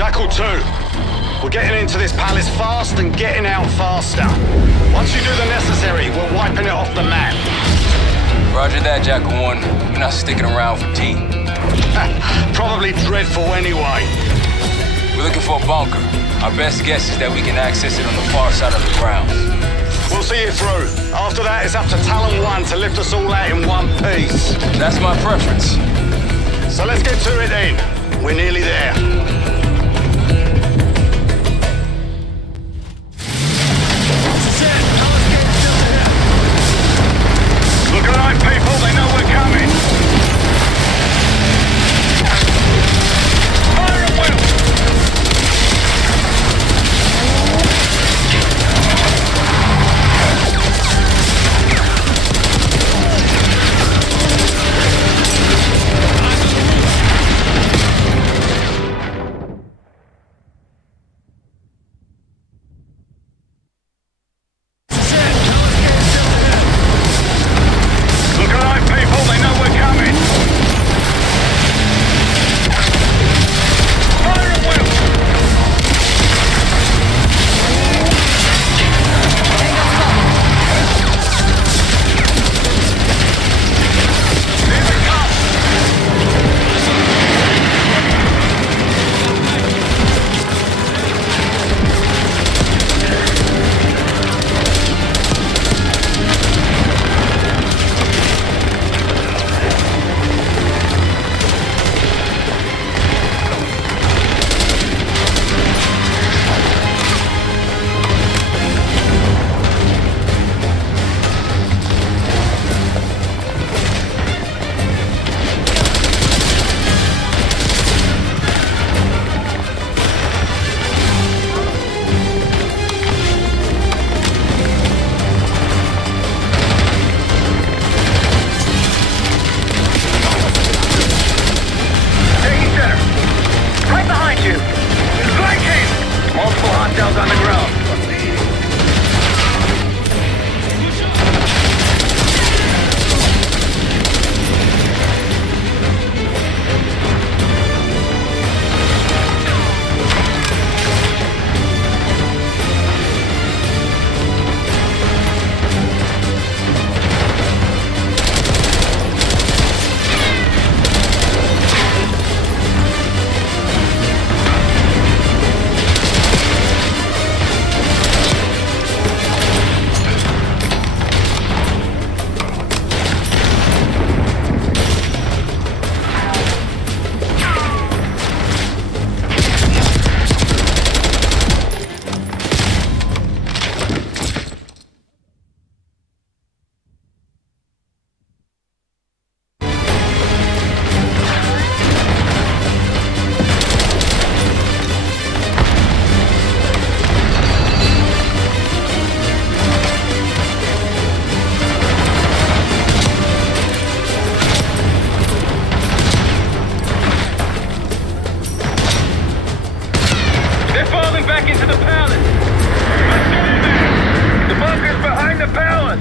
Jackal 2, we're getting into this palace fast and getting out faster. Once you do the necessary, we're wiping it off the map. Roger that, Jackal 1. We're not sticking around for tea. Probably dreadful anyway. We're looking for a bunker. Our best guess is that we can access it on the far side of the grounds. We'll see it through. After that, it's up to Talon 1 to lift us all out in one piece. That's my preference. So let's get to it then. We're nearly there. Look alive, people. They know we're coming. Fire at will.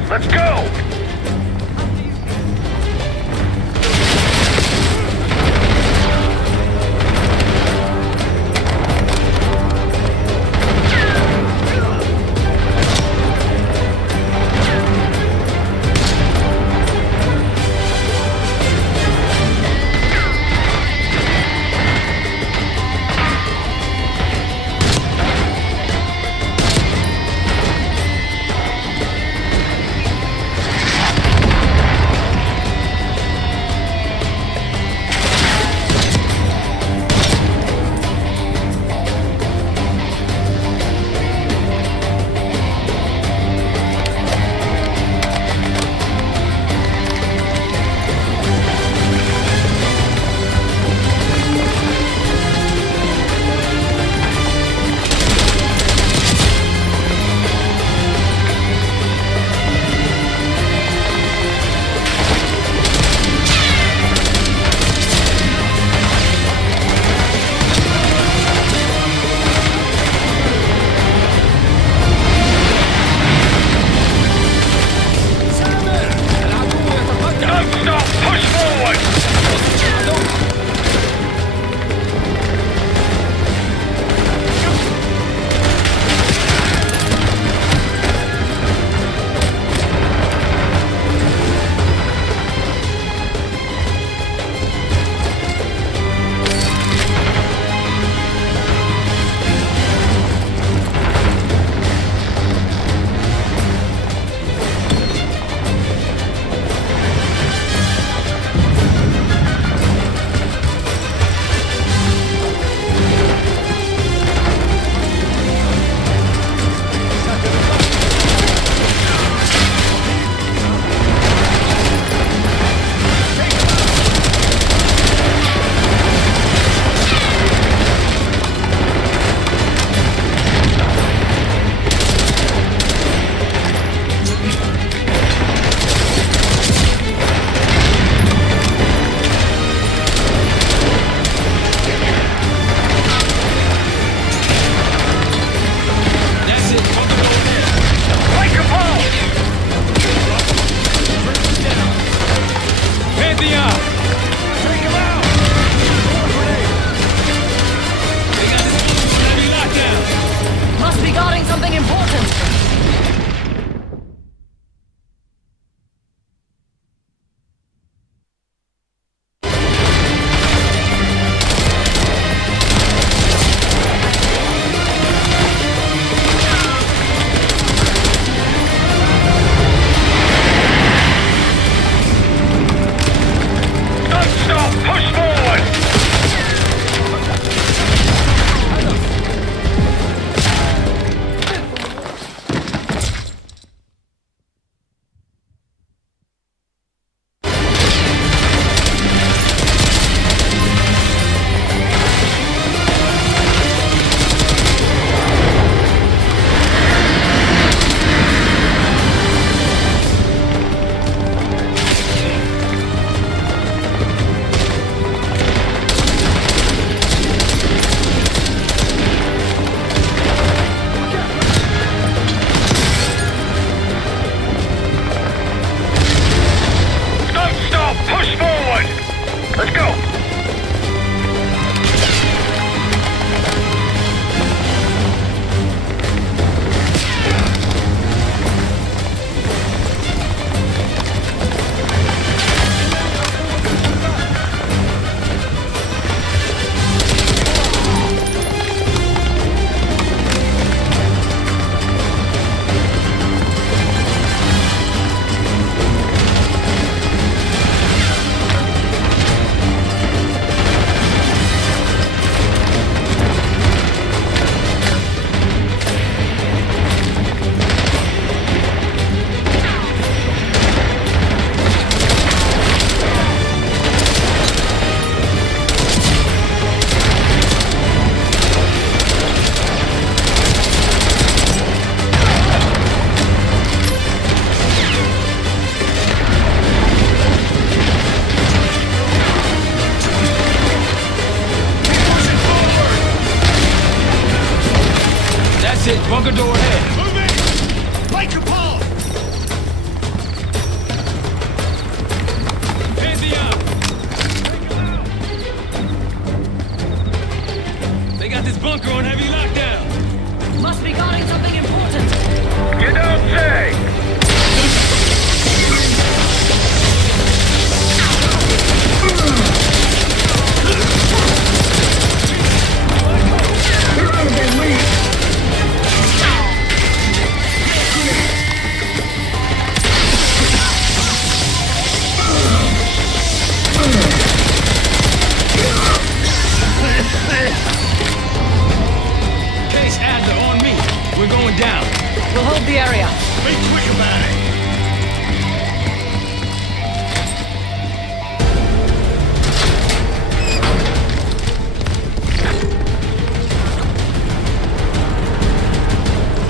Let's go!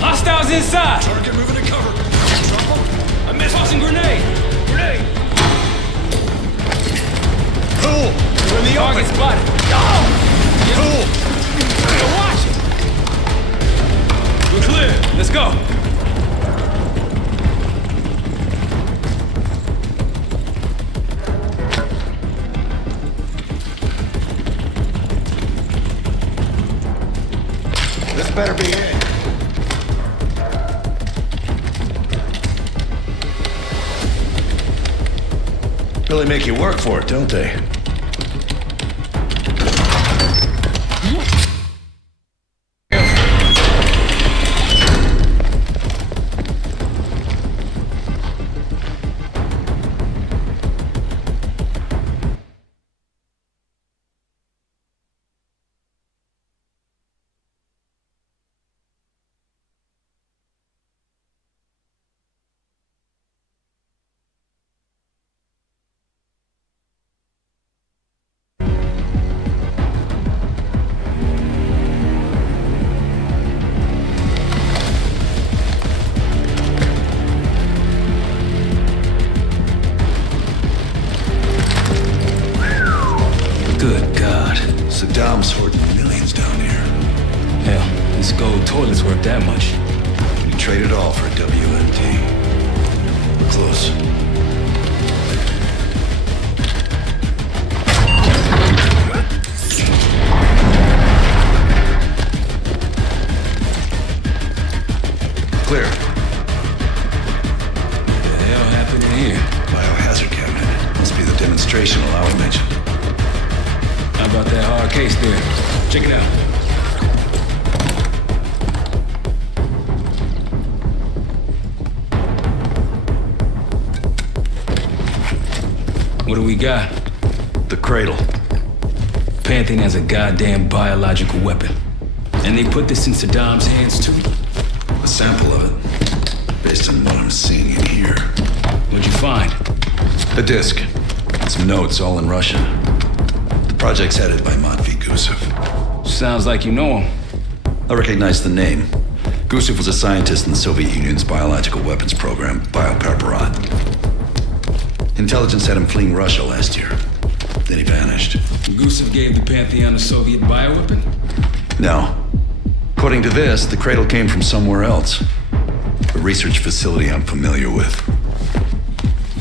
Hostiles inside! Target moving to cover. Drop 'em. I missed tossing grenade! Grenade! Cool. We're in the Target open. spotted! Cool. Watch it! We're clear. Let's go. This better be it. Really make you work for it, don't they? Good God. Saddam's hoarding millions down here. Hell, this gold toilet's worth that much. You trade it all for a WMD. We're close. Clear. What the hell happened in here? Biohazard cabinet. Must be the demonstration Alawi mentioned. How about that hard case there? Check it out. What do we got? The cradle. Pantheon has a goddamn biological weapon. And they put this in Saddam's hands too? A sample of it. Based on what I'm seeing in here. What'd you find? A disc. Some notes, all in Russian. The project's headed by Matvey Gusev. Sounds like you know him. I recognize the name. Gusev was a scientist in the Soviet Union's biological weapons program, Biopreparat. Intelligence had him fleeing Russia last year. Then he vanished. Gusev gave the Pantheon a Soviet bioweapon? No. According to this, the cradle came from somewhere else. A research facility I'm familiar with.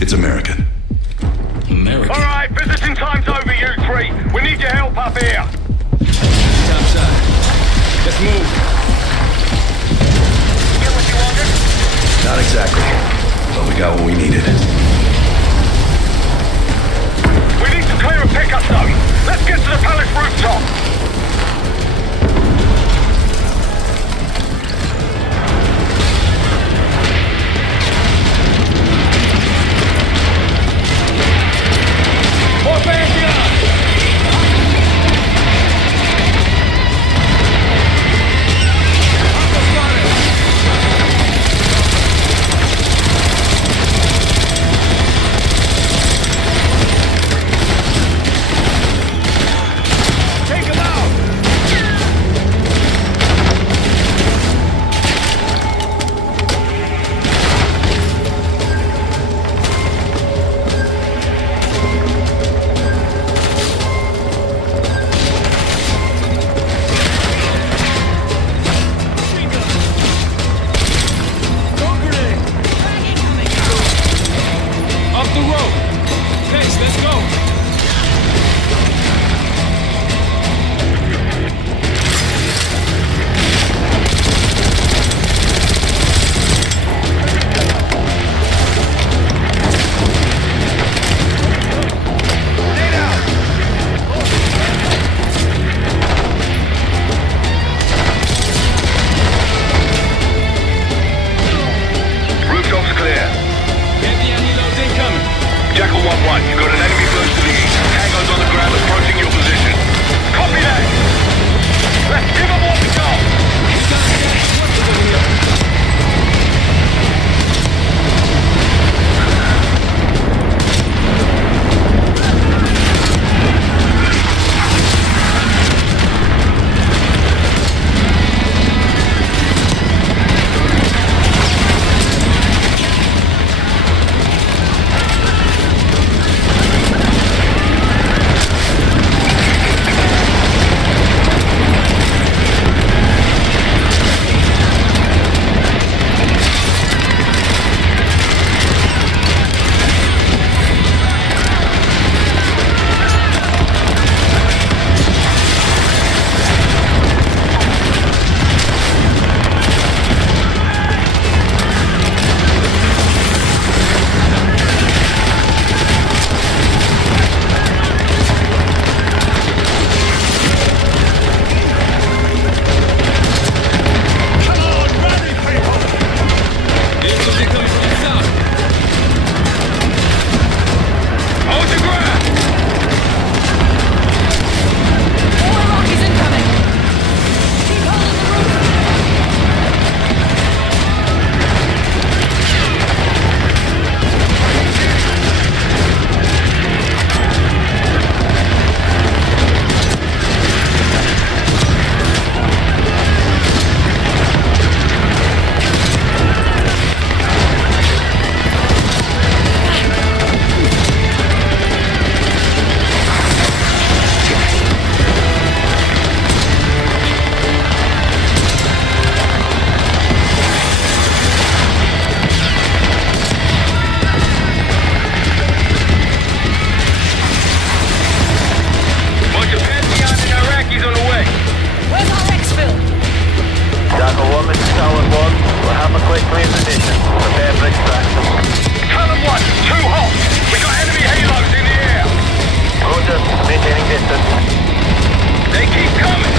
It's American. American? All right, visiting time's over, you three. We need your help up here. Topside. Let's move. Get what you wanted? Not exactly. But we got what we needed. We need to clear a pickup zone. Let's get to the palace rooftop. More Pantheon! Take him out. Up the road! Pace, let's go! Rooftop's clear. Pantheon reloads incoming. Jackal 1-1, you've got an enemy close to the east. Tango's on the ground approaching your position. Copy that! Let's give them what we got! Hold your ground! More Rockies incoming! Keep holding the roof! Bunch of Pantheon and Iraqis on the way. Where's our exfil? Jackal 1, this is Tower 1. We'll have a quick clear position. Prepare for extraction. Column 1, too hot. We got enemy halos in the air. Roger, maintaining distance. They keep coming.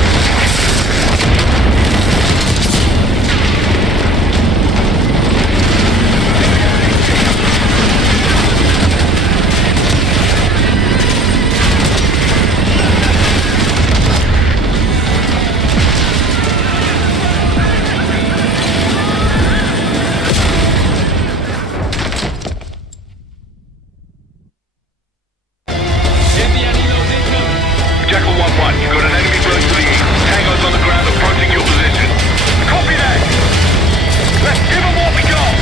Jackal 1-1, you got an enemy drone to the east. Tangos on the ground approaching your position. Copy that. Let's give them what we got.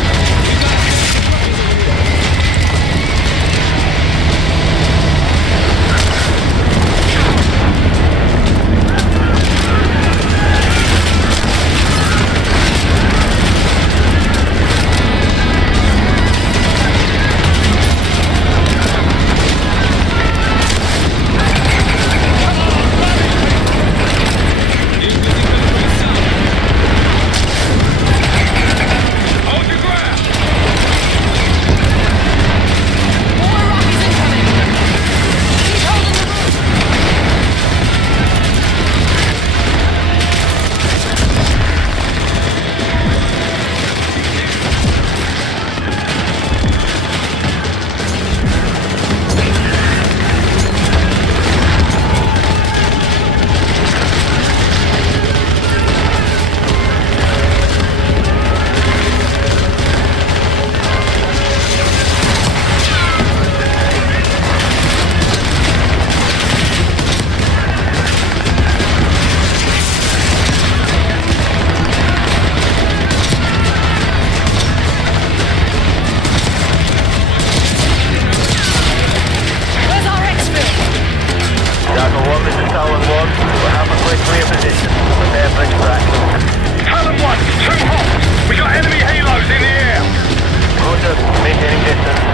Hold your ground. More Rockies incoming! Keep holding the roof! Where's our exfil? Jackal 1, this is Tower 1. We'll have a quick clear position. Prepare for extraction. Column 1, too hot. We got enemy halos in the air. Roger, maintaining distance.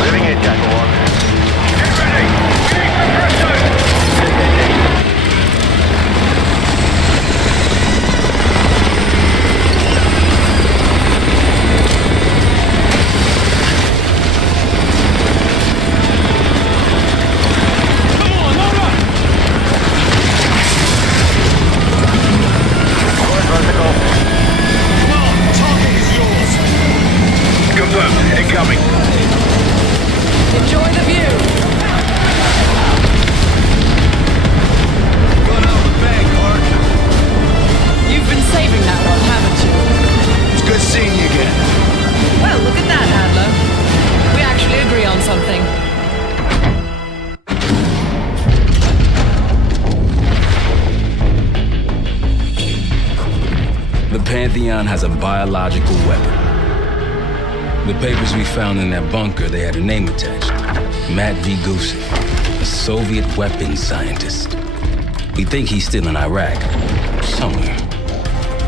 Moving in, Jackal 1. Get ready. We need suppression. Forward vertical. Confirmed. Incoming. Enjoy the view! Going out of the bag, Mark. You've been saving that one, haven't you? It's good seeing you again. Well, look at that, Handler. We actually agree on something. The Pantheon has a biological weapon. The papers we found in that bunker, they had a name attached. Matt V. Gusev, a Soviet weapons scientist. We think he's still in Iraq, somewhere.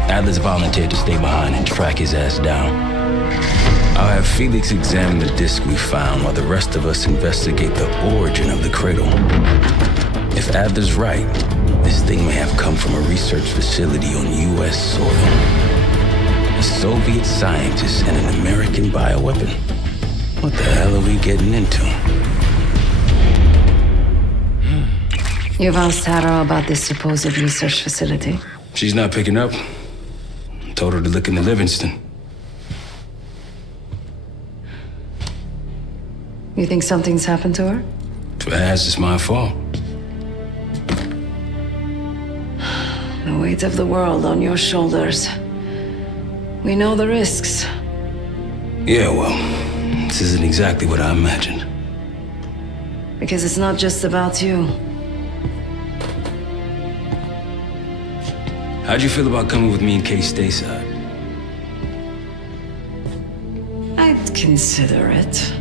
Adler's volunteered to stay behind and track his ass down. I'll have Felix examine the disk we found while the rest of us investigate the origin of the cradle. If Adler's right, this thing may have come from a research facility on U.S. soil. A Soviet scientist and an American bioweapon. What the hell are we getting into? You've asked Tara about this supposed research facility? She's not picking up. Told her to look into Livingston. You think something's happened to her? If it has, it's my fault. The weight of the world on your shoulders. We know the risks. Yeah, well, this isn't exactly what I imagined. Because it's not just about you. How'd you feel about coming with me in case stateside? I'd consider it.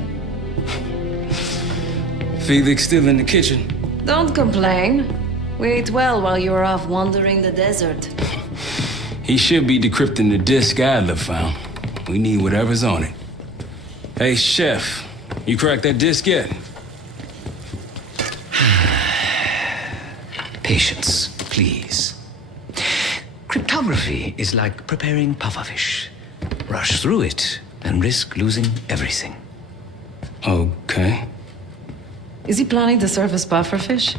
Felix still in the kitchen. Don't complain. We ate well while you were off wandering the desert. He should be decrypting the disk Adler found. We need whatever's on it. Hey, Chef, you cracked that disk yet? Patience, please. Cryptography is like preparing pufferfish. Rush through it and risk losing everything. Okay. Is he planning to serve us pufferfish?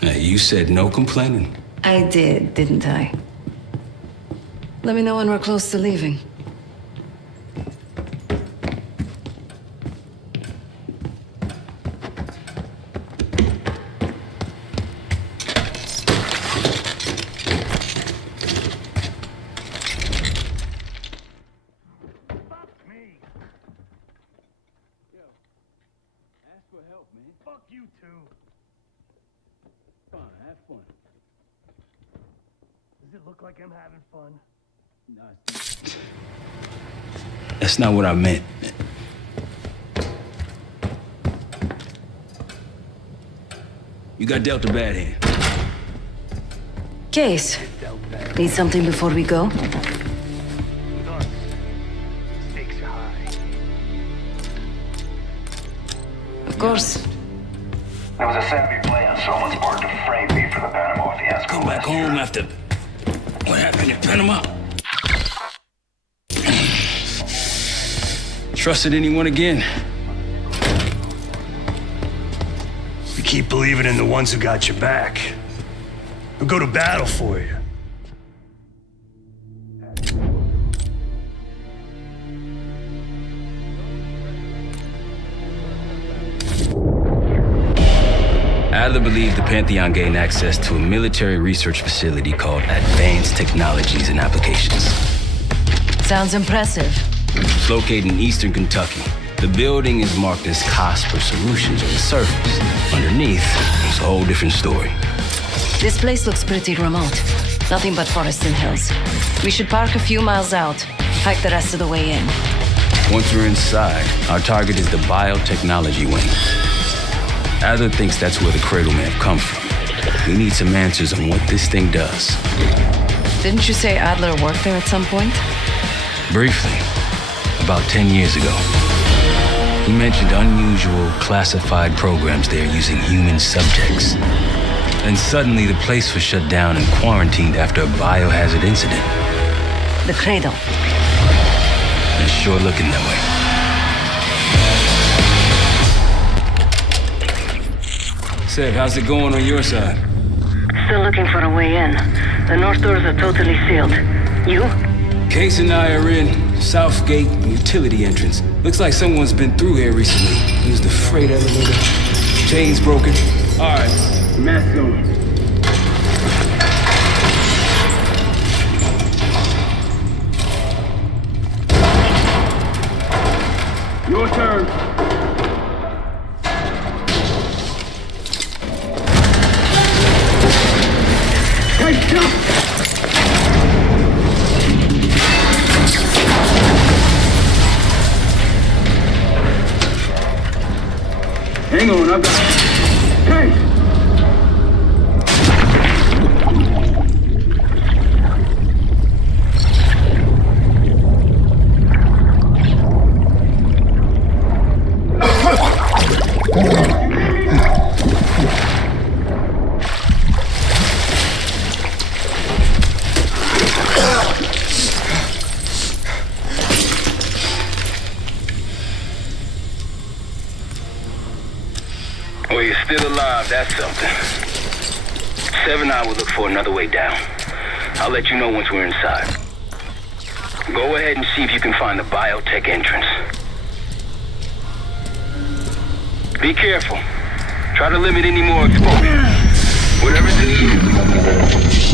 Hey, you said no complaining. I did, didn't I? Let me know when we're close to leaving. Fuck you two. Fine, have fun. Does it look like I'm having fun? That's not what I meant. You got dealt a bad hand. Case, need something before we go? With us, stakes are high. Of course. There was a savvy play on someone's part to frame me for the Panama fiasco. Come back home after what happened in Panama. Trusted anyone again? You keep believing in the ones who got your back. Who'll go to battle for you. Adler believed the Pantheon gained access to a military research facility called Advanced Technologies and Applications. Sounds impressive. It's located in eastern Kentucky. The building is marked as Cosper Solutions on the surface. Underneath, it's a whole different story. This place looks pretty remote. Nothing but forest and hills. We should park a few miles out, hike the rest of the way in. Once we're inside, our target is the biotechnology wing. Adler thinks that's where the cradle may have come from. We need some answers on what this thing does. Didn't you say Adler worked there at some point? Briefly, about 10 years ago. He mentioned unusual, classified programs there using human subjects. Then suddenly the place was shut down and quarantined after a biohazard incident. The cradle. It's sure looking that way. Seb, how's it going on your side? Still looking for a way in. The north doors are totally sealed. You? Case and I are in Southgate utility entrance. Looks like someone's been through here recently. Used the freight elevator. Chain's broken. All right, mask on. Your turn. Hey, jump! Hang on, I've got... Tanks! Well, you're still alive, that's something. 7-I will look for another way down. I'll let you know once we're inside. Go ahead and see if you can find the biotech entrance. Be careful. Try to limit any more exposure. Whatever this is.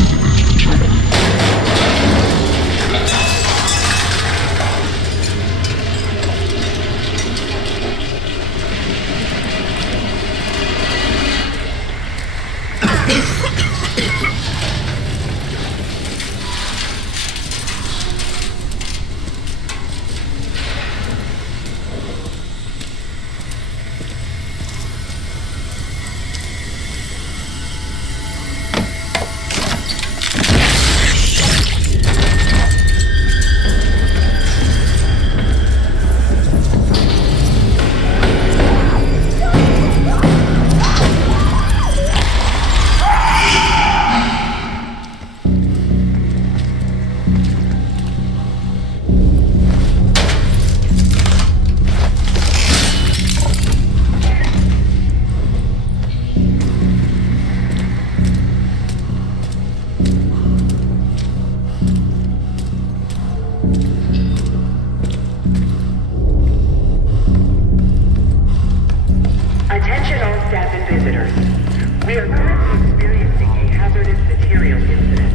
Attention all staff and visitors. We are currently experiencing a hazardous material incident.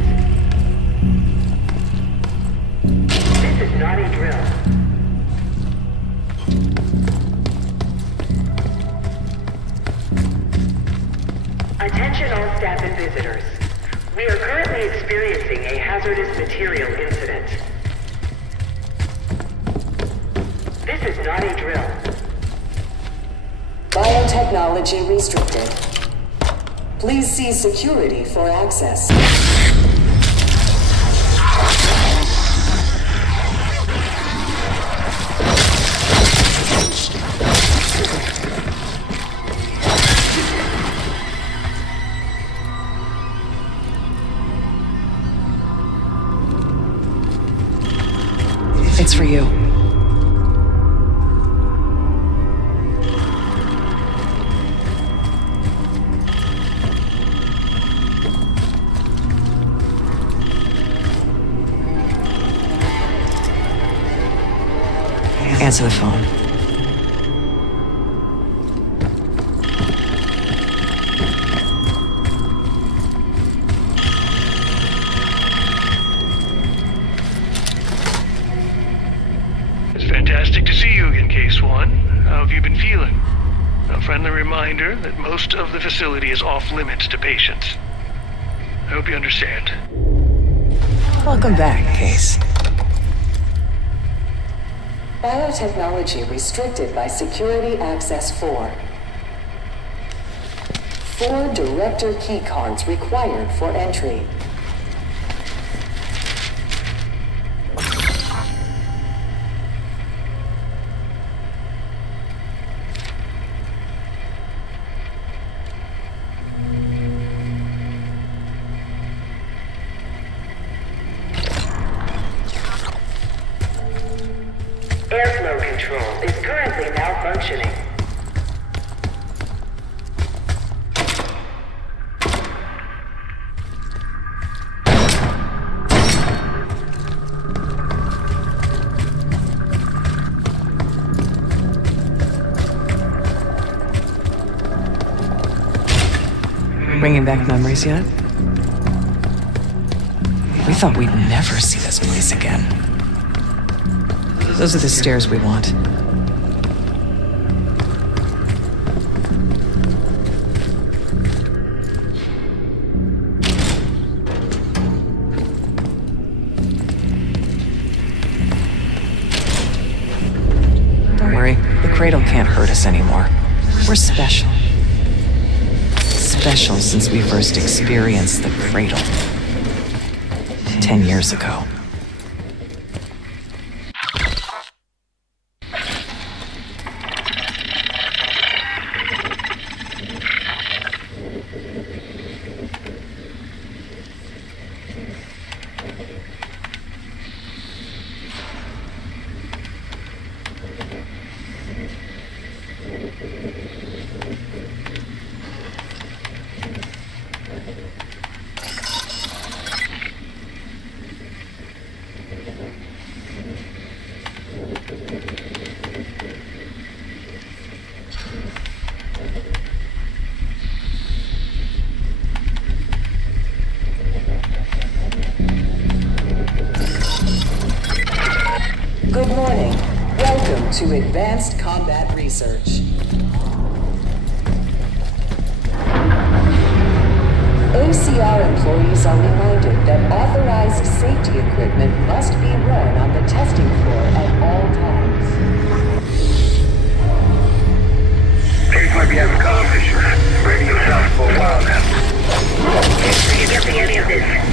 This is not a drill. Attention all staff and visitors. We are currently experiencing a hazardous material incident. This is not a drill. Biotechnology restricted. Please see security for access. It's for you. Answer the phone. It's fantastic to see you again, Case One. How have you been feeling? A friendly reminder that most of the facility is off limits to patients. I hope you understand. Welcome back, Case. Biotechnology restricted by Security Access 4. 4 director keycards required for entry. Airflow control is currently malfunctioning. Bringing back memories yet? We thought we'd never see this place again. Those are the stairs we want. Don't worry, the cradle can't hurt us anymore. We're special. Special since we first experienced the cradle 10 years ago. Good morning. Welcome to Advanced Combat Research. ACR employees are reminded that authorized safety equipment must be worn on the testing floor at all times. Case might be having comm issues. Radio south for a while now. Are you getting any of this?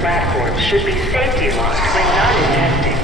Platforms should be safety locked when not in testing.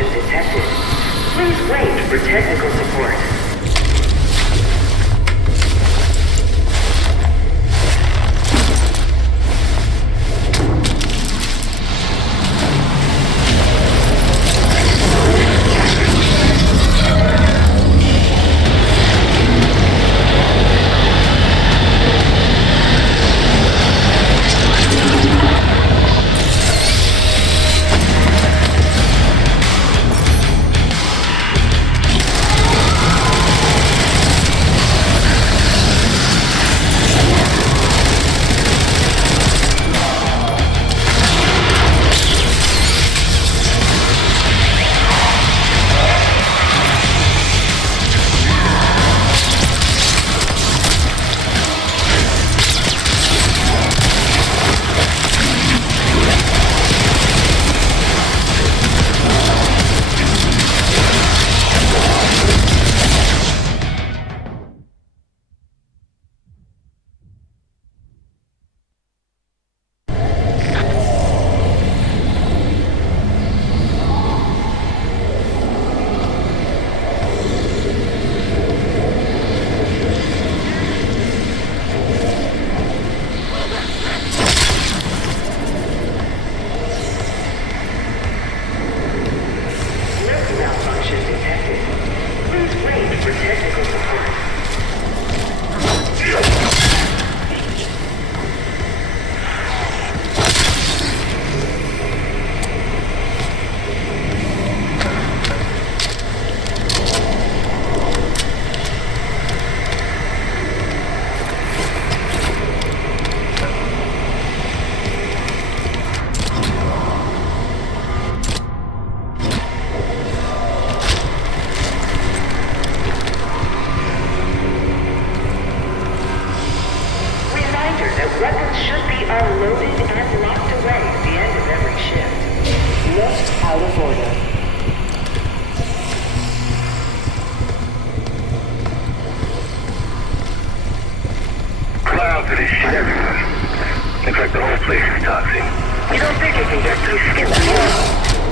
Detected. Please wait for technical support. Weapons should be unloaded and locked away at the end of every shift. Lift out of order. Clouds of this shit everywhere. Looks like the whole place is toxic. You don't think it can get through skin to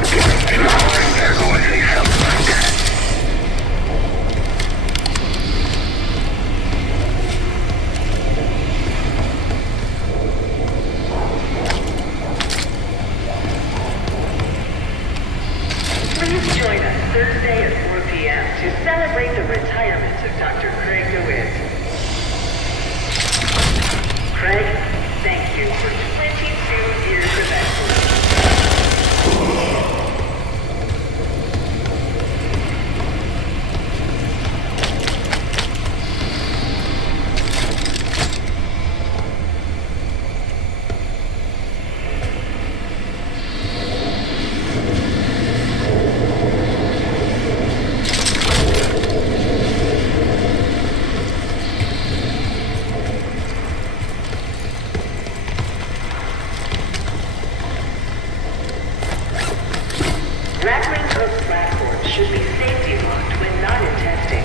Please join us Thursday at 4 p.m. to celebrate the retirement of Dr. Craig DeWitt. Craig, thank you for 22 years of excellence. Rattling of platforms should be safety locked when not in testing.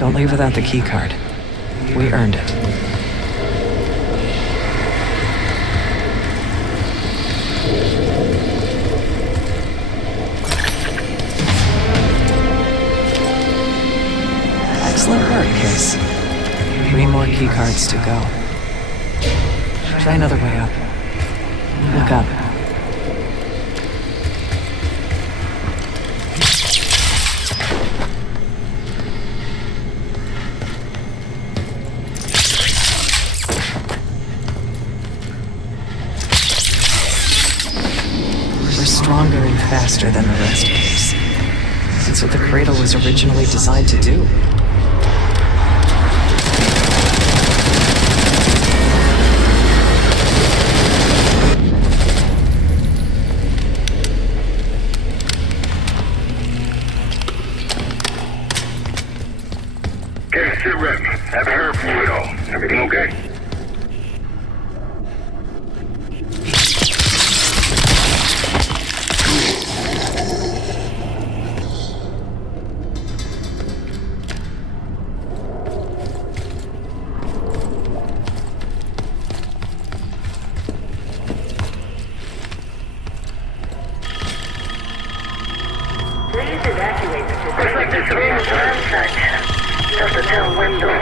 Don't leave without the key card. We earned it. Excellent work, Case. 3 more key cards to go. Try another way up. Look up. We're stronger and faster than the rest, Case. That's what the Cradle was originally designed to do. Okay, sit rep. Haven't heard from you at all. Everything okay? Please evacuate the facility. Looks like this room is ransacked. Just a tail window.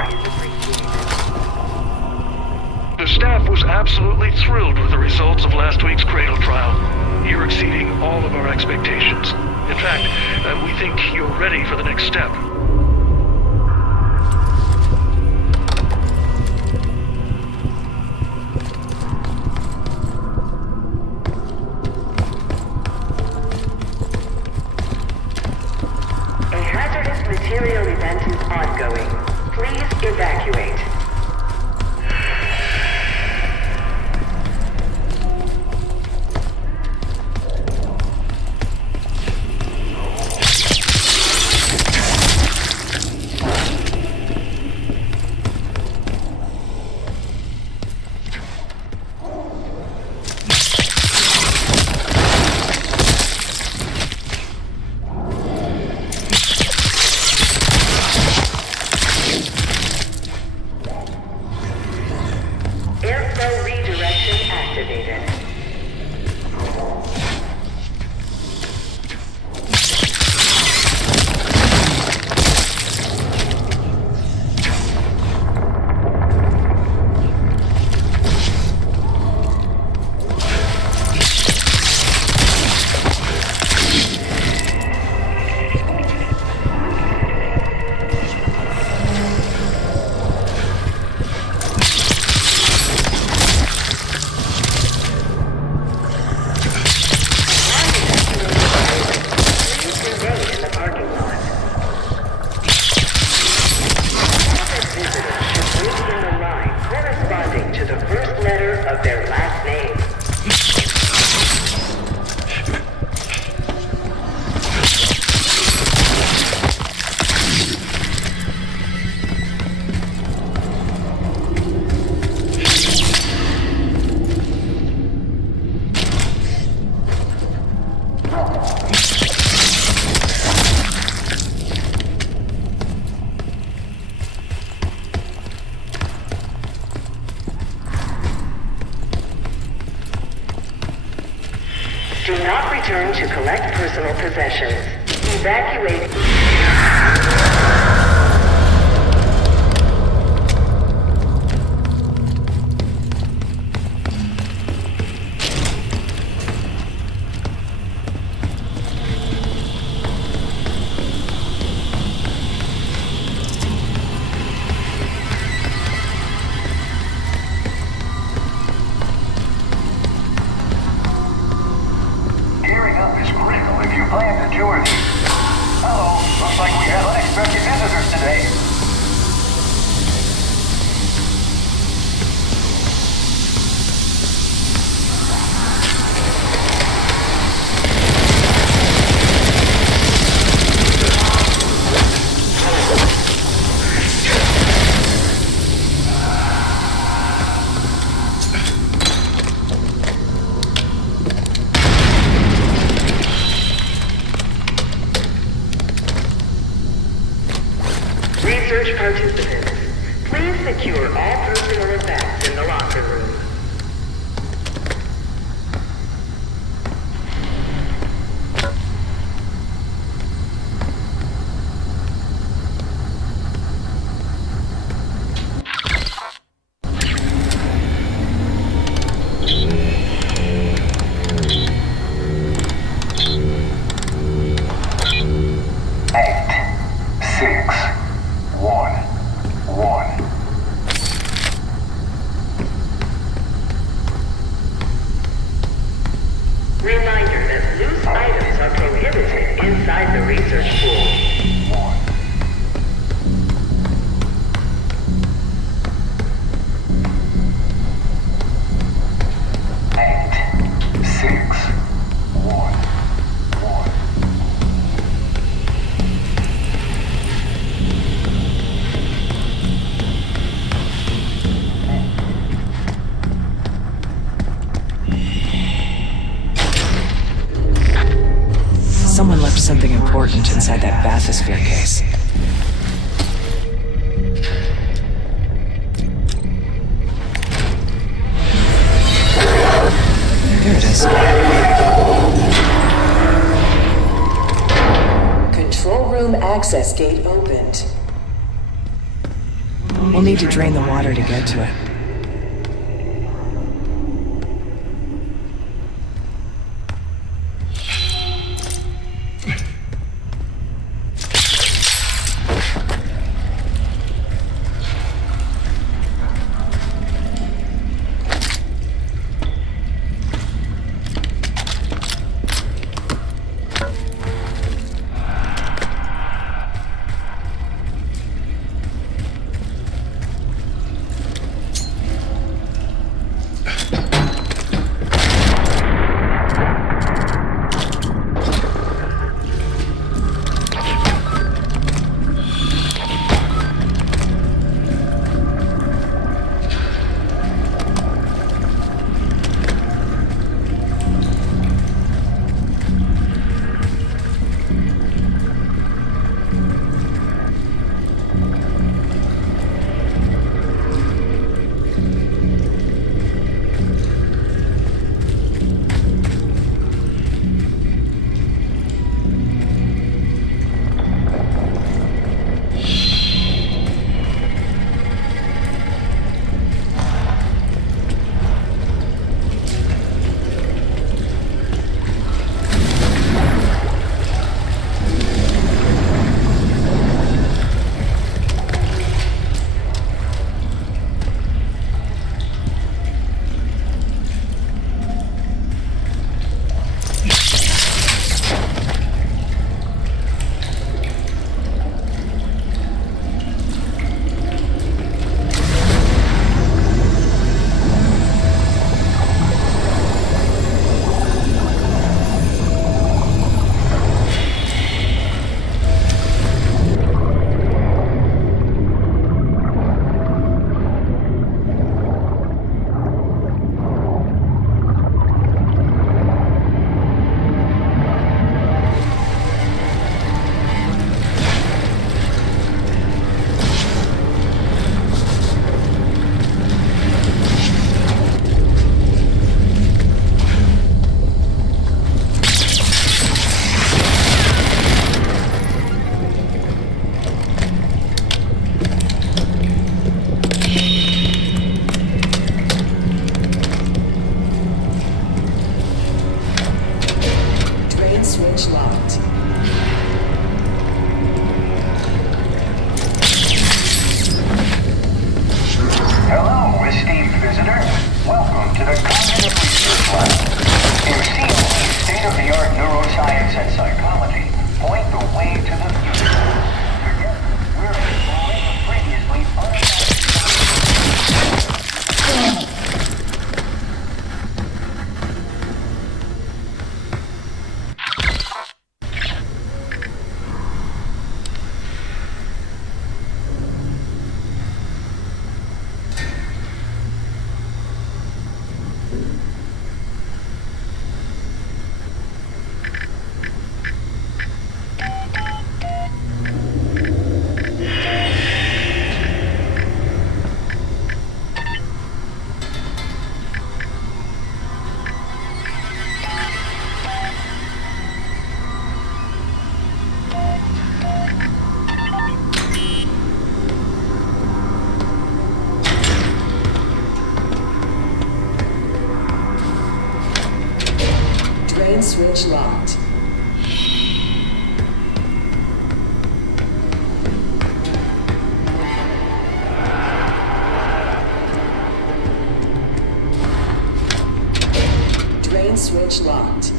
The staff was absolutely thrilled with the results of last week's Cradle trial. You're exceeding all of our expectations. In fact, we think you're ready for the next step. A hazardous material event is ongoing. Please evacuate. Airflow redirection activated. Please remain in the parking lot. Visitors should wait in the line corresponding to the first letter of their last name. Do not return to collect personal possessions. Evacuate. Gearing up is critical if you plan to tour these. Hello, looks like we have unexpected visitors today. research participants, please secure all personal effects in the locker room. Reminder that loose items are prohibited inside the research pool. 8, 6, 1, 1. Someone left something important inside that bathysphere case. There it is. Control room access gate opened. We'll need to drain the water to get to it. switch locked. Drain switch locked.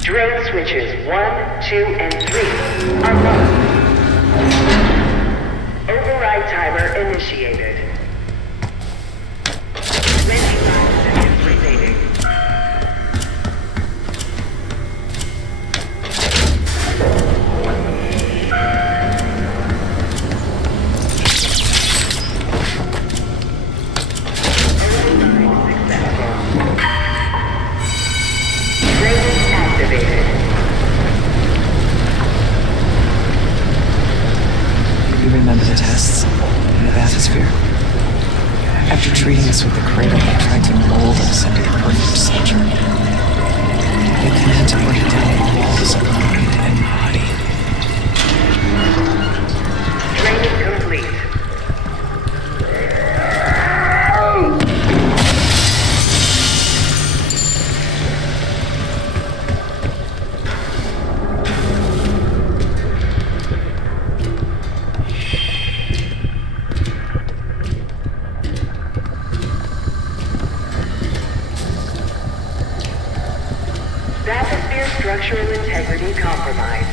Drain switches 1, 2, and 3 are locked. Override timer initiated. 25 seconds remaining. You remember the tests in the bathysphere? After treating us with the cradle, they tried to mold us into the perfect soldier. They planned to break down the walls of mind and body. Training complete. Bathysphere structural integrity compromised.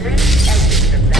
Please exit the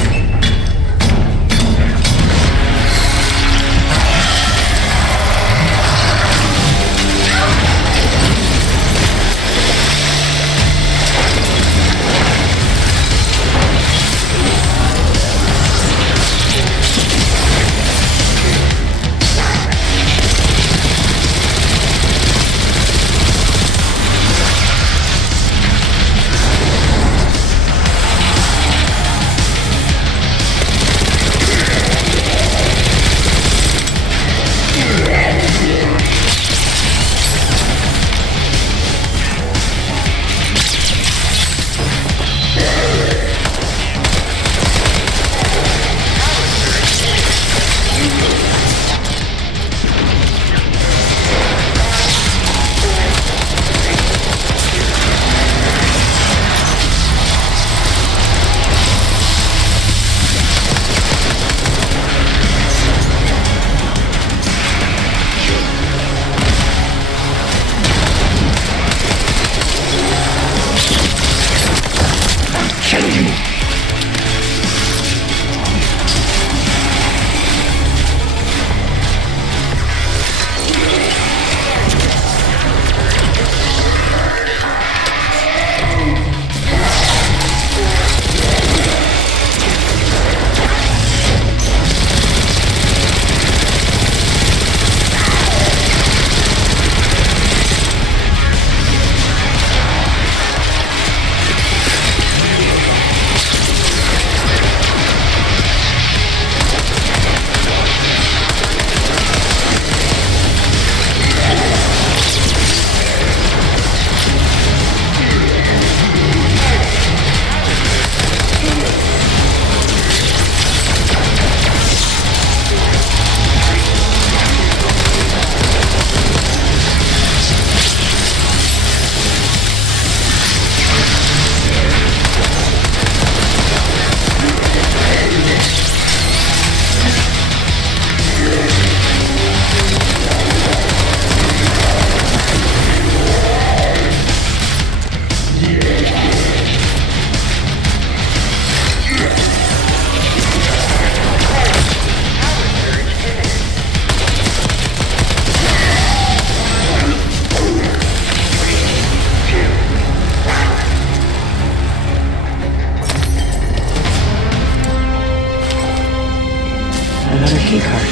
keycard.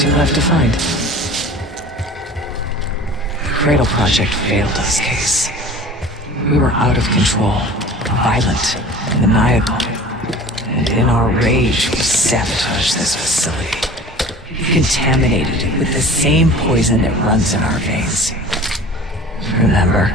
2 left to find. The Cradle Project failed us, Case. We were out of control, violent, maniacal. And in our rage, we sabotaged this facility. Contaminated it with the same poison that runs in our veins. Remember?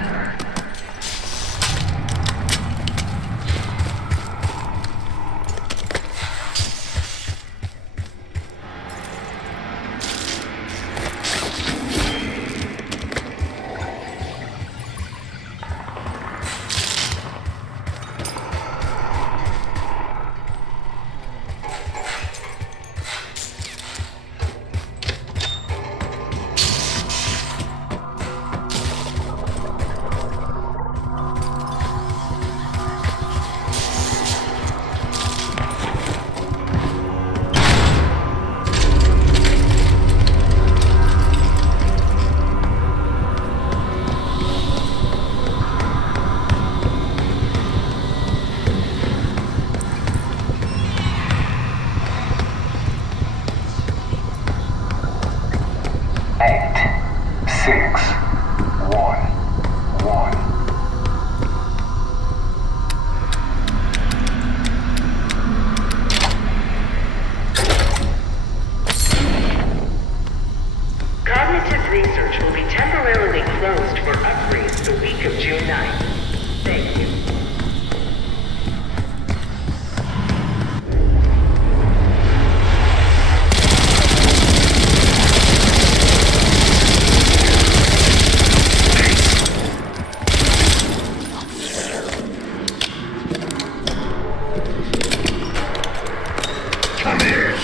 Come here.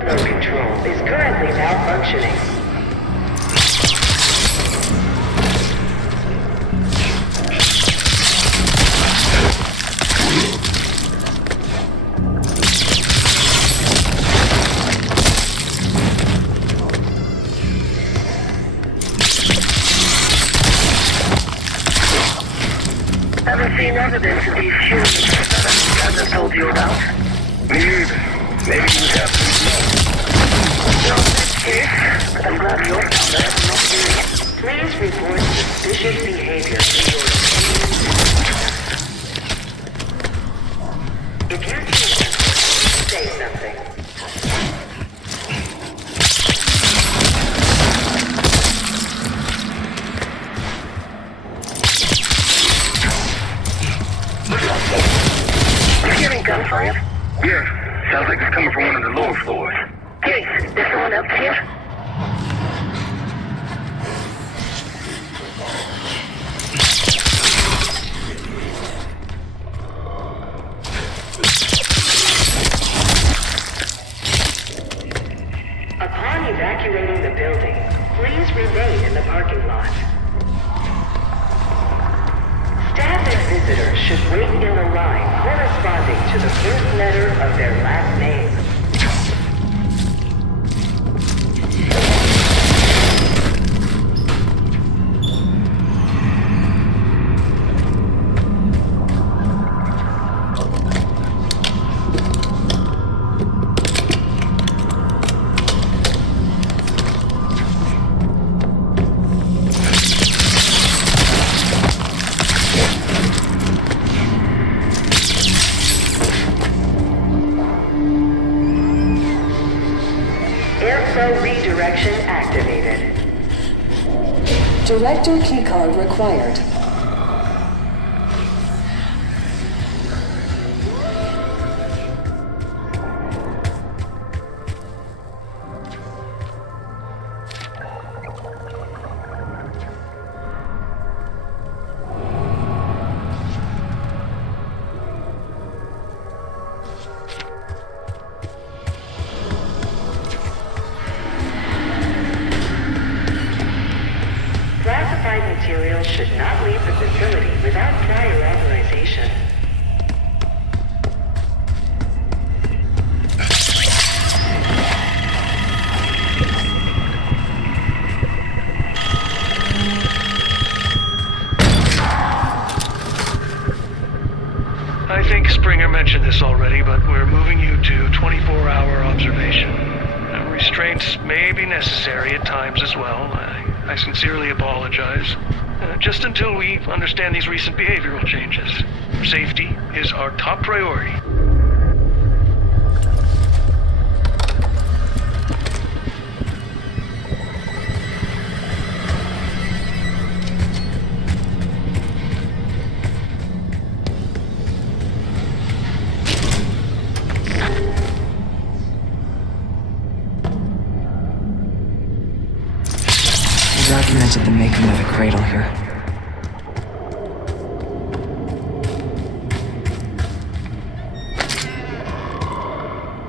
Control is currently malfunctioning. Haven't seen evidence of these humans that I just told you about. Me either. Maybe you have some No, in this case, I'm glad you're down there and not me. Please report suspicious behavior to your If you see something, say something. You hearing gunfire? Yeah, sounds like it's coming from one of the lower floors. Hey, there's someone else here? Upon evacuating the building, please remain in the parking lot. Staff and visitors should wait in a line corresponding to the first letter of their last name. Airflow redirection activated. Director keycard required. Classified materials should not leave the facility without prior authorization. I think Springer mentioned this already, but we're moving you to 24-hour observation. Restraints may be necessary at times as well. I sincerely apologize. Just until we understand these recent behavioral changes. Safety is our top priority. He documented the making of a cradle here.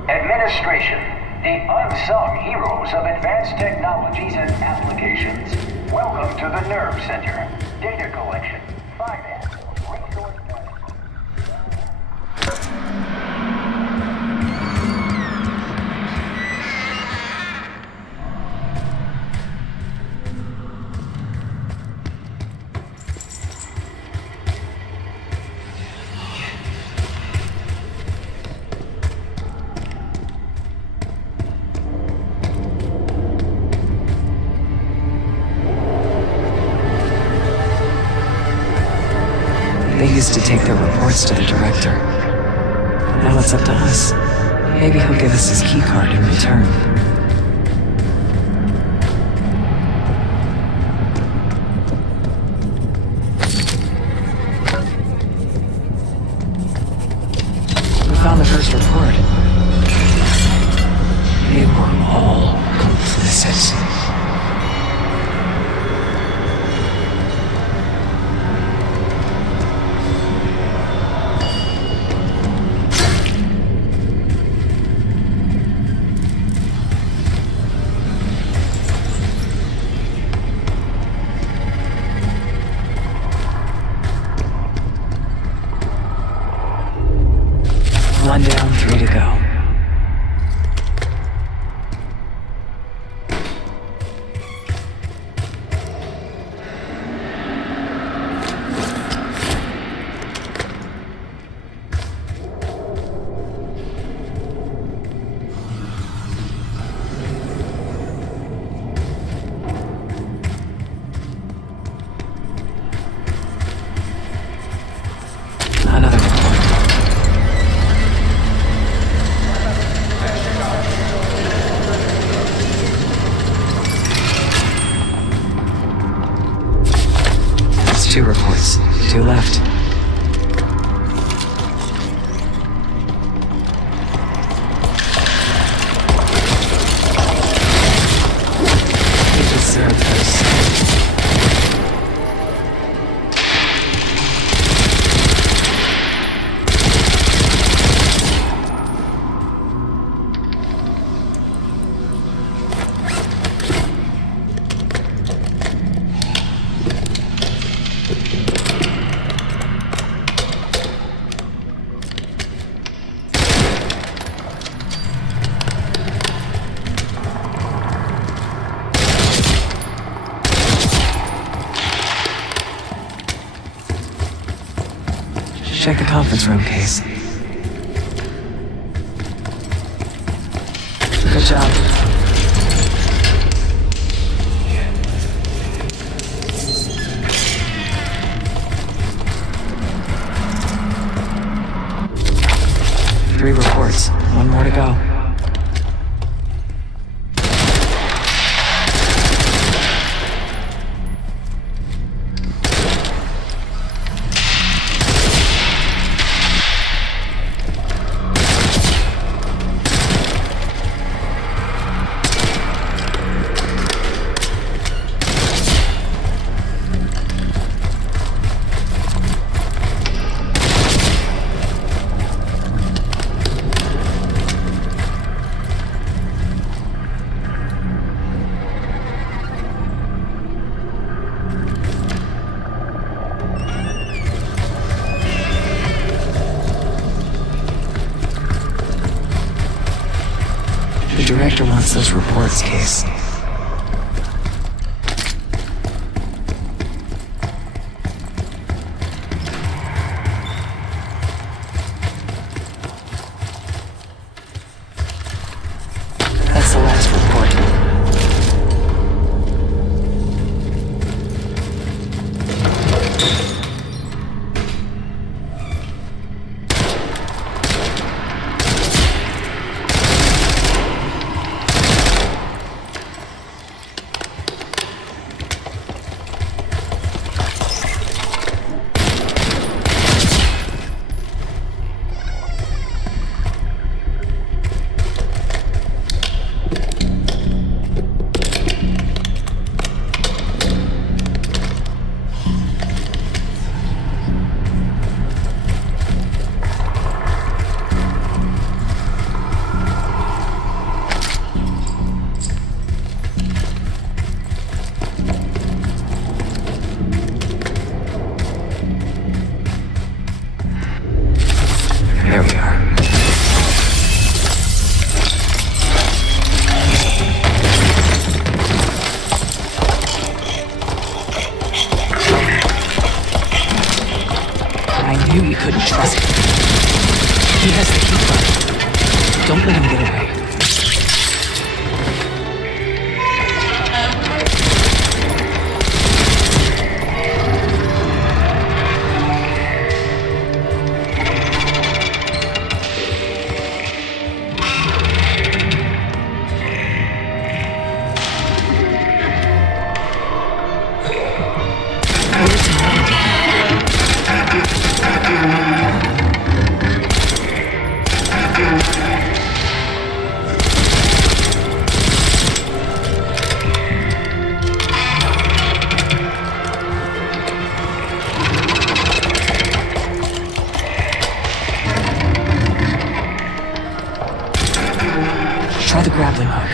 Administration, the unsung heroes of advanced technologies and applications. Welcome to the Nerve Center. Data collection, finance, resource planning. They used to take their reports to the director. Now it's up to us. Maybe he'll give us his keycard in return. We found the first report. few left. They deserve those. Check the conference room case. Good job. Three reports. One more to go. The director wants those reports, Case. That's the last report. There we are. I knew you couldn't trust him. He has the key. Don't let him get away. Try the grappling hook.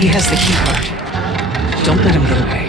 He has the key card. Don't let him get away.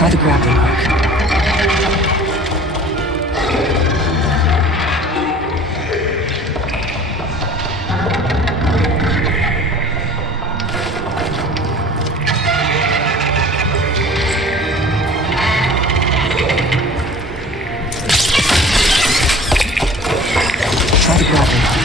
Try the grappling hook. Try the grappling hook.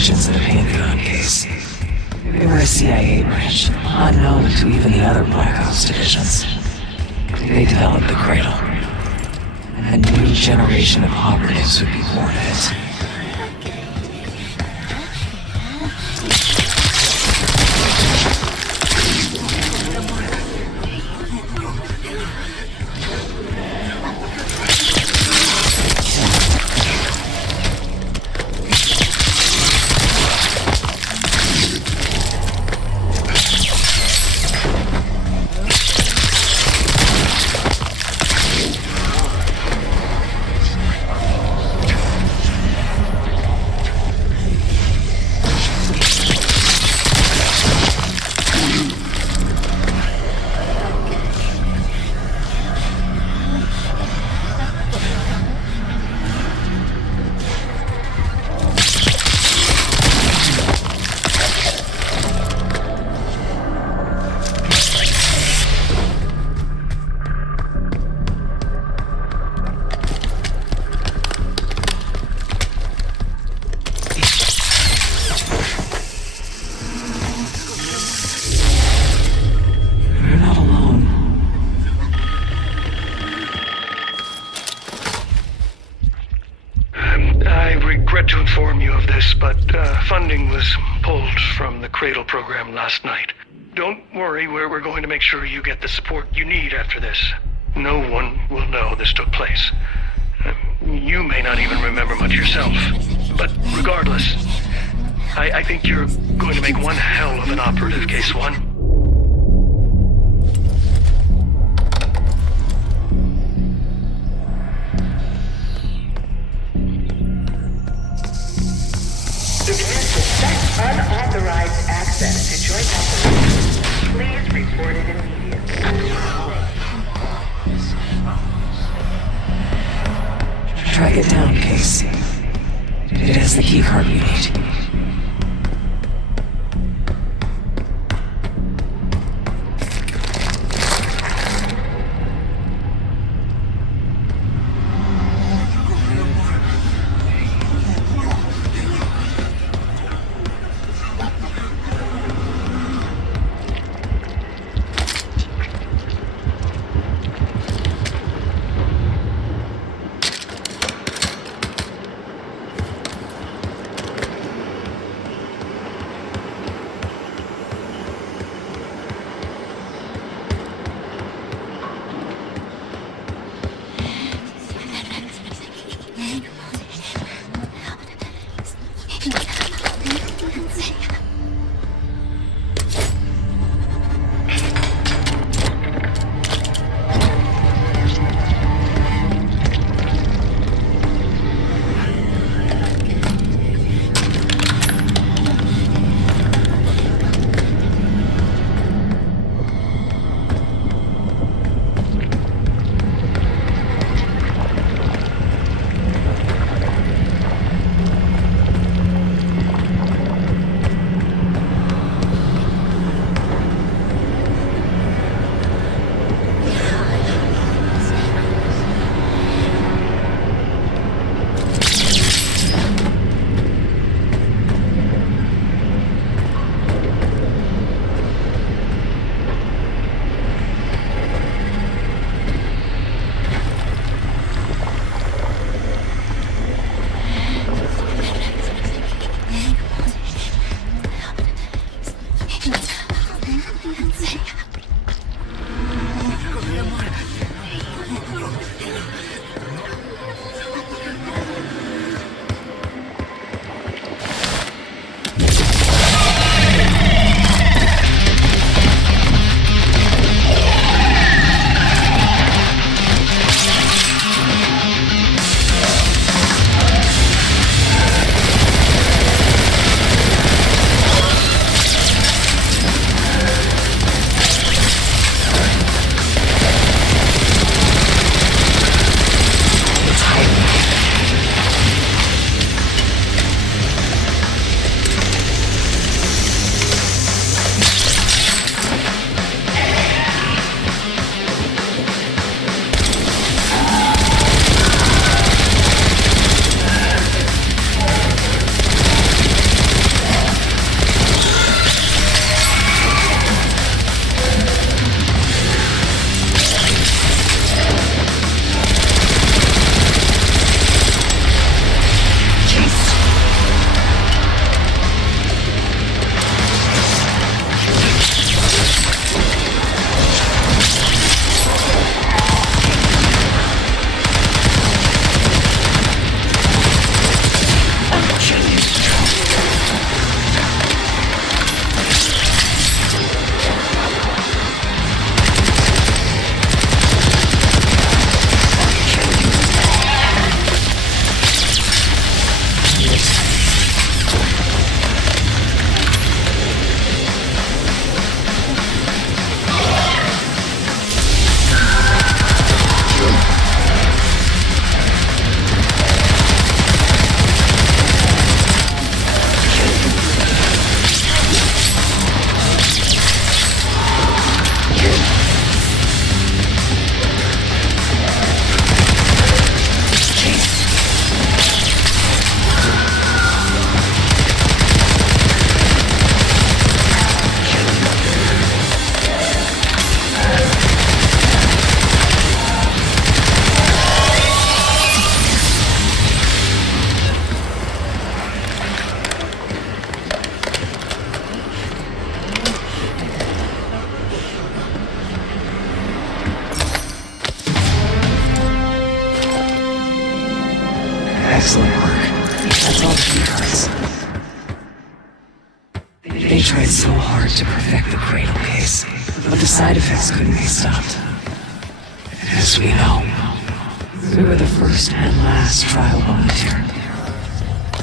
origins of the Pantheon case. They were a CIA branch, unknown to even the other Black Ops divisions. They developed the Cradle. A new generation of operatives would be born of it. To inform you of this, but funding was pulled from the Cradle program last night. Don't worry, we're going to make sure you get the support you need after this. No one will know this took place. You may not even remember much yourself, but regardless, I think you're going to make one hell of an operative, Case 1. Unauthorized access to joint operations. Please report it immediately. Track it down, Case. It has the keycard we need. Excellent work. That's all the keycards. They tried so hard to perfect the Cradle case, but the side effects couldn't be stopped. As we know, we were the first and last trial volunteer.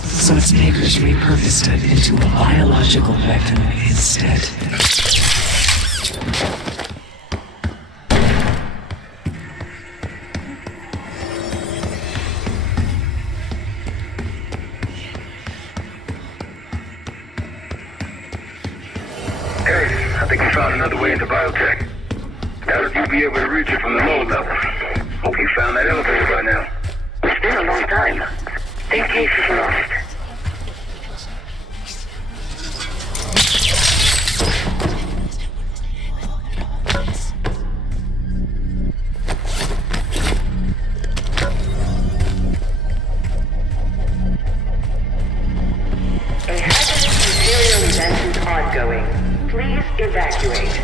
So its makers repurposed it into a biological weapon instead. Hey, I think we found another way into biotech. Now that you'll be able to reach it from the lower level. Hope you found that elevator by now. It's been a long time. Think case is lost. A hazardous material event is ongoing. Please evacuate.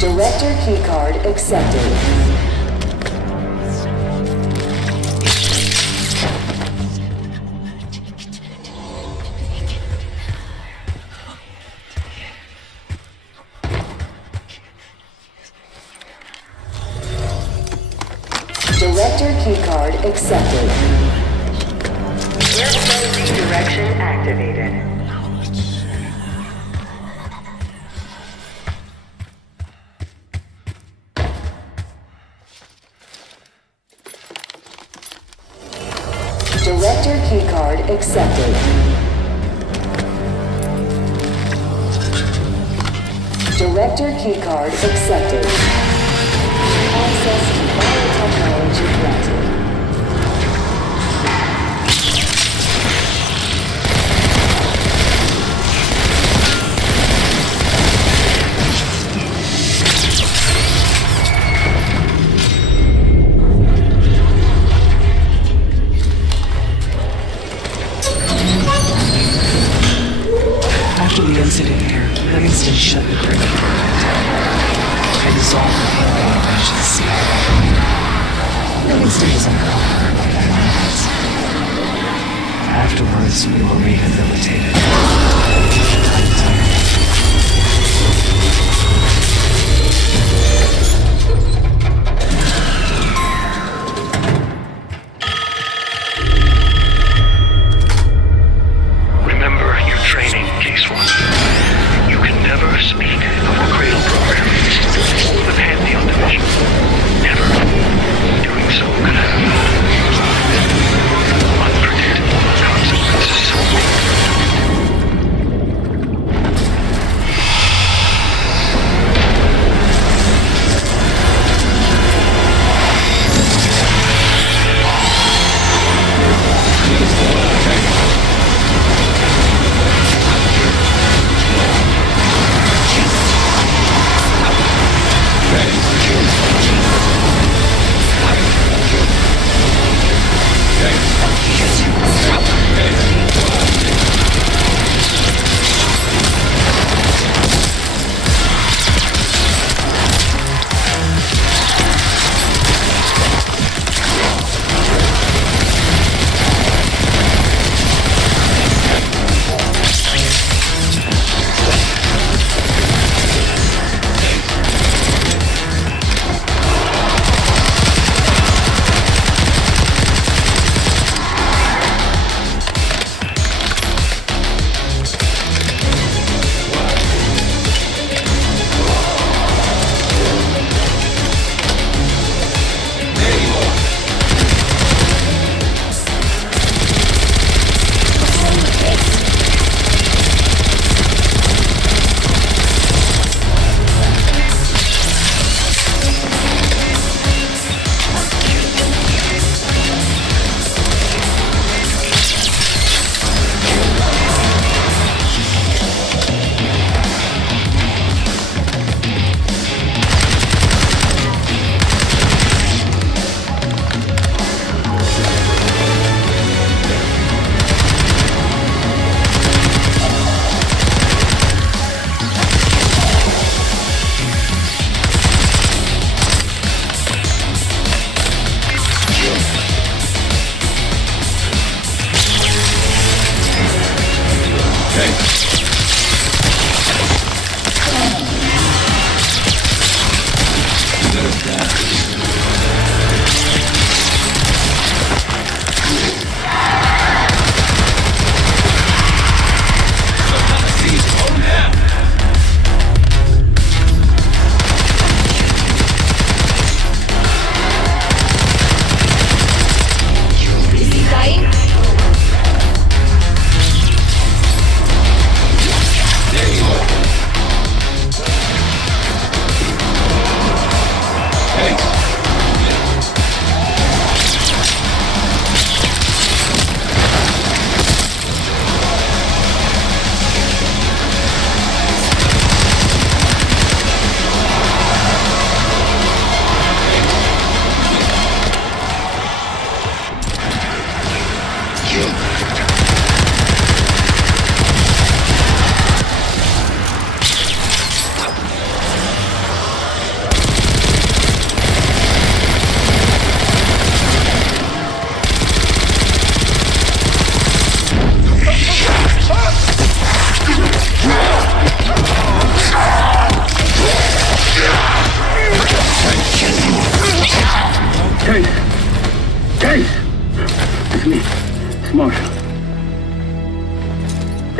Director keycard accepted. Director keycard accepted. Airflow redirection activated. Director keycard accepted. Director keycard accepted. Access to biotechnology granted. After the incident here, Livingston shut the grid and dissolved the main branch of the CIA. Livingston was under our by the Allies. Afterwards, we were rehabilitated. Remember your training, Case 1. You can never speak of the Cradle program or the Pantheon division. Never. Doing so could have unpredictable consequences.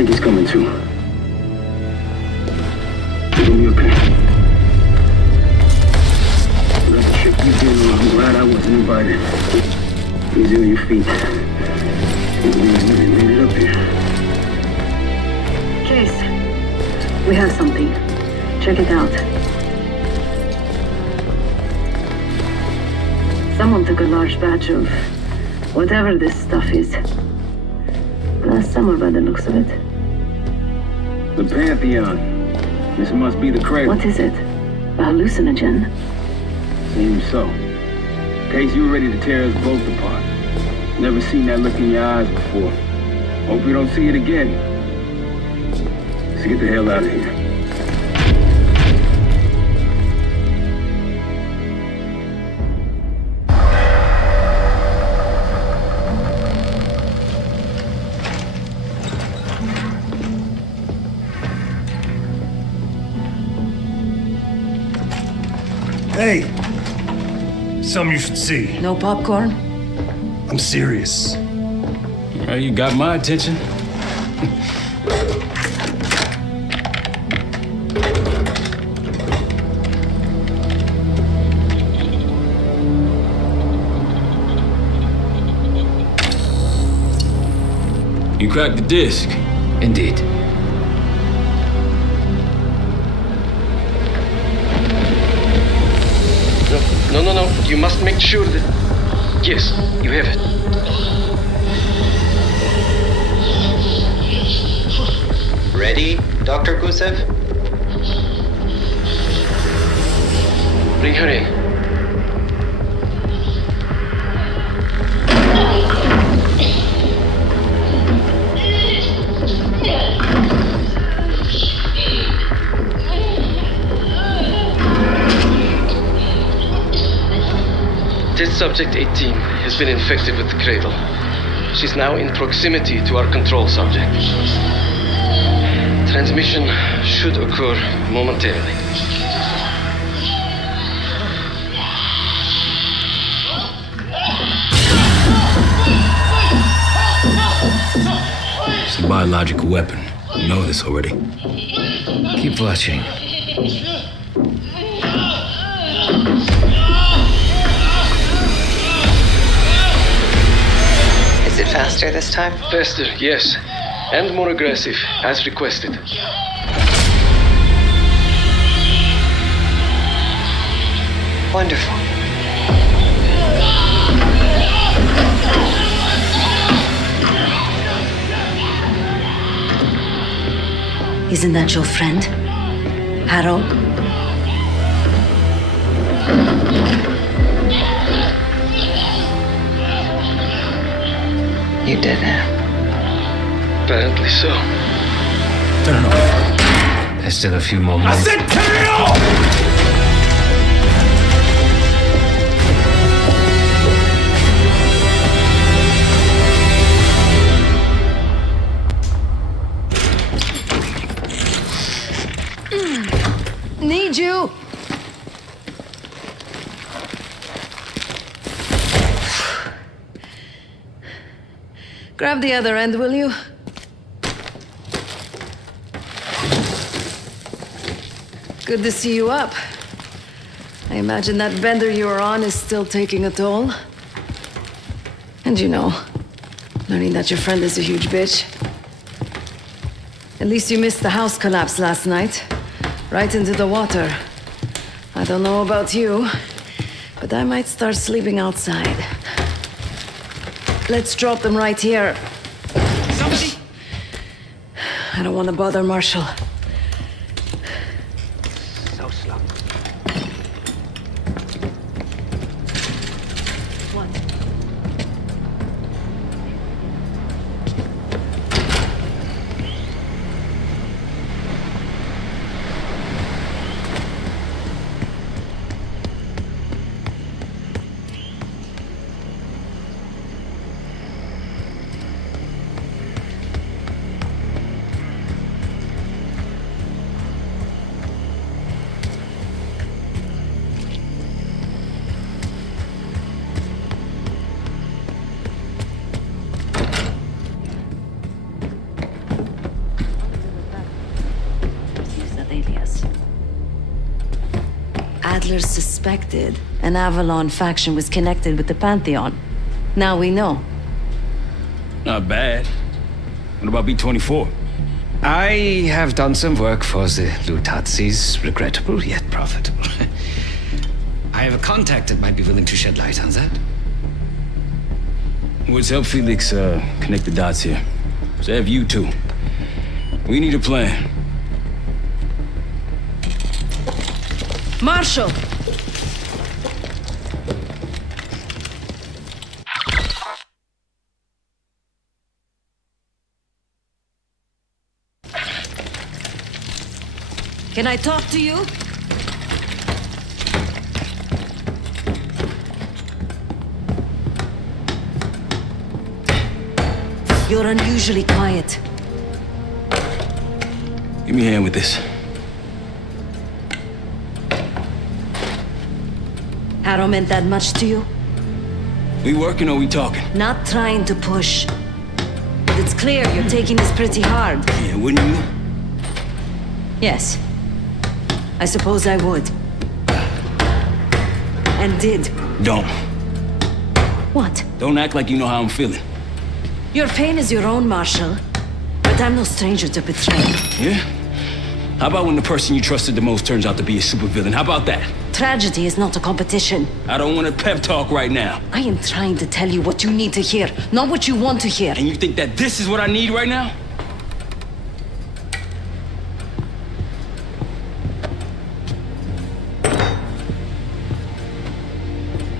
think he's coming too. You're gonna be okay. Whatever the shit you did, I'm glad I wasn't invited. Easy on your feet. Can't believe you really made it up here. Chase, we have something. Check it out. Someone took a large batch of whatever this stuff is. Last summer by the looks of it. The Pantheon. This must be the cradle. What is it? A hallucinogen? Seems so. In case you were ready to tear us both apart. Never seen that look in your eyes before. Hope we don't see it again. Let's get the hell out of here. Hey, something you should see. No popcorn? I'm serious. Well, you got my attention. You cracked the disc. Indeed. No. You must make sure that... Yes, you have it. Ready, Dr. Gusev? Bring her in. Test subject 18 has been infected with the cradle. She's now in proximity to our control subject. Transmission should occur momentarily. It's a biological weapon. You know this already. Keep watching. Is it faster this time? Faster, yes. And more aggressive, as requested. Wonderful. Isn't that your friend? Harrow? You did it. Apparently so. Turn it off. There's still a few more minutes. I said turn it off! Need you! Grab the other end, will you? Good to see you up. I imagine that bender you were on is still taking a toll. And you know, learning that your friend is a huge bitch. At least you missed the house collapse last night. Right into the water. I don't know about you, but I might start sleeping outside. Let's drop them right here. Somebody! I don't want to bother Marshall. So slow. What? Adler suspected an Avalon faction was connected with the Pantheon. Now we know. Not bad. What about B-24? I have done some work for the Lutazis, regrettable yet profitable. I have a contact that might be willing to shed light on that. Let's help Felix connect the dots here. So have you two. We need a plan. Marshal! Can I talk to you? You're unusually quiet. Give me a hand with this. Harrow meant that much to you? We working or we talking? Not trying to push. But it's clear you're taking this pretty hard. Yeah, wouldn't you? Yes. I suppose I would. And did. Don't. What? Don't act like you know how I'm feeling. Your pain is your own, Marshal. But I'm no stranger to betrayal. Yeah? How about when the person you trusted the most turns out to be a supervillain? How about that? Tragedy is not a competition. I don't want a pep talk right now. I am trying to tell you what you need to hear, not what you want to hear. And you think that this is what I need right now?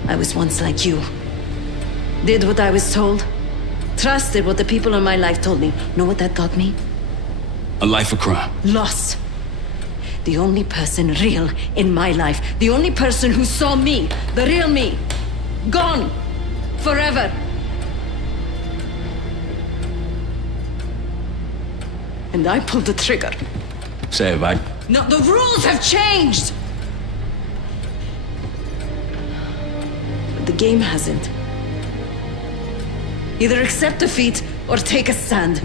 I was once like you. Did what I was told. Trusted what the people in my life told me. Know what that got me? A life of crime. Loss. The only person real in my life. The only person who saw me. The real me. Gone. Forever. And I pulled the trigger. Say it, I... No, the rules have changed! But the game hasn't. Either accept defeat or take a stand.